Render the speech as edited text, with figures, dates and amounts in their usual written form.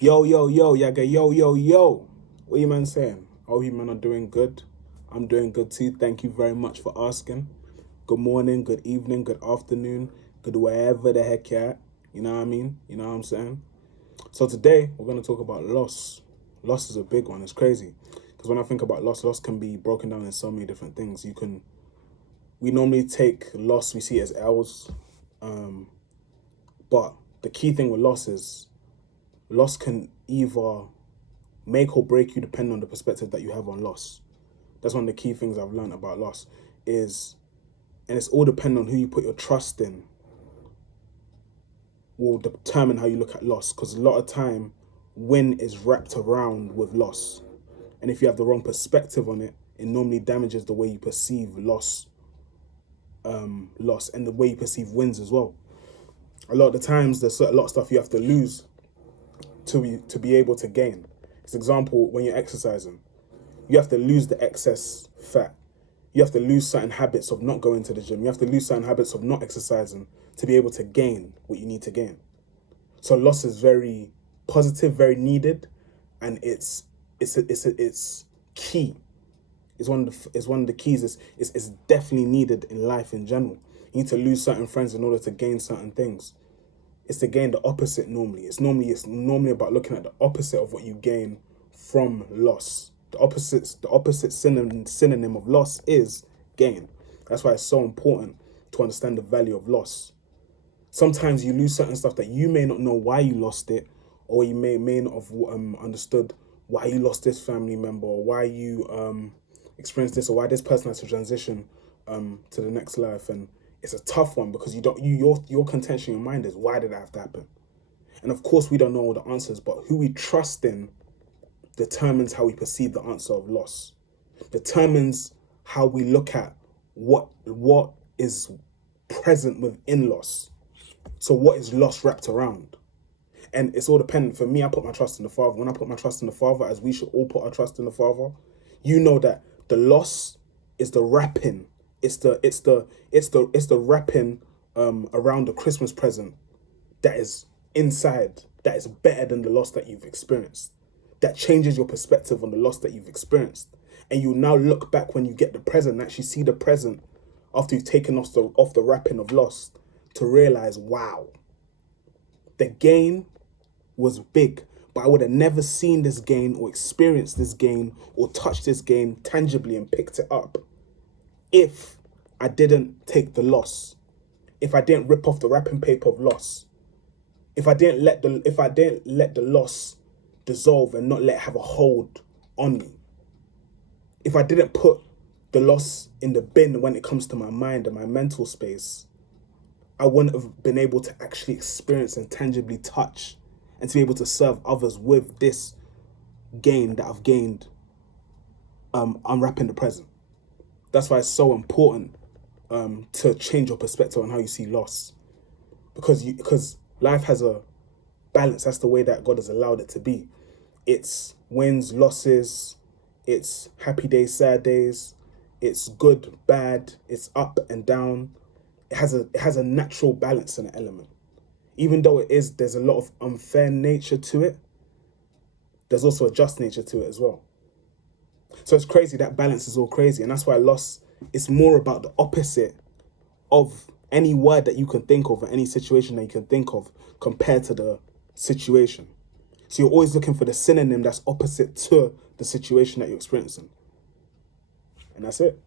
Yo. What you man saying? Oh, you man are doing good. I'm doing good too. Thank you very much for asking. Good morning, good evening, good afternoon, good wherever the heck you're at. You know what I mean? You know what I'm saying? So today, we're going to talk about loss. Loss is a big one. It's crazy. Because when I think about loss can be broken down in so many different things. We normally take loss, we see it as L's. But the key thing with loss is, loss can either make or break you depending on the perspective that you have on loss. That's one of the key things I've learned about loss is, and it's all dependent on who you put your trust in, will determine how you look at loss. Because a lot of time, win is wrapped around with loss. And if you have the wrong perspective on it, it normally damages the way you perceive loss and the way you perceive wins as well. A lot of the times, there's a lot of stuff you have to lose to be able to gain. For example, when you're exercising, you have to lose the excess fat. You have to lose certain habits of not going to the gym. You have to lose certain habits of not exercising to be able to gain what you need to gain. So loss is very positive, very needed, and it's key. It's one of the keys. It's definitely needed in life in general. You need to lose certain friends in order to gain certain things. It's to gain the opposite normally. It's normally about looking at the opposite of what you gain from loss. The opposite synonym of loss is gain. That's why it's so important to understand the value of loss. Sometimes you lose certain stuff that you may not know why you lost it, or you may not have understood why you lost this family member, or why you experienced this, or why this person has to transition to the next life. And it's a tough one because your contention in your mind is, why did that have to happen? And of course we don't know all the answers, but who we trust in determines how we perceive the answer of loss, determines how we look at what is present within loss. So what is loss wrapped around? And it's all dependent. For me, I put my trust in the Father. When I put my trust in the Father, as we should all put our trust in the Father, you know that the loss is the wrapping. It's the wrapping around the Christmas present that is inside, that is better than the loss that you've experienced. That changes your perspective on the loss that you've experienced. And you now look back when you get the present and actually see the present after you've taken off the wrapping of loss to realize, wow, the gain was big, but I would have never seen this gain or experienced this gain or touched this gain tangibly and picked it up if I didn't take the loss, if I didn't rip off the wrapping paper of loss, if I didn't let the loss dissolve and not let it have a hold on me, if I didn't put the loss in the bin when it comes to my mind and my mental space, I wouldn't have been able to actually experience and tangibly touch and to be able to serve others with this gain that I've gained unwrapping the present. That's why it's so important to change your perspective on how you see loss, because life has a balance. That's the way that God has allowed it to be. It's wins, losses, it's happy days, sad days, it's good, bad, it's up and down. It has a natural balance and an element. Even though there's a lot of unfair nature to it, there's also a just nature to it as well. So it's crazy, that balance is all crazy. And that's why loss is more about the opposite of any word that you can think of or any situation that you can think of compared to the situation. So you're always looking for the synonym that's opposite to the situation that you're experiencing. And that's it.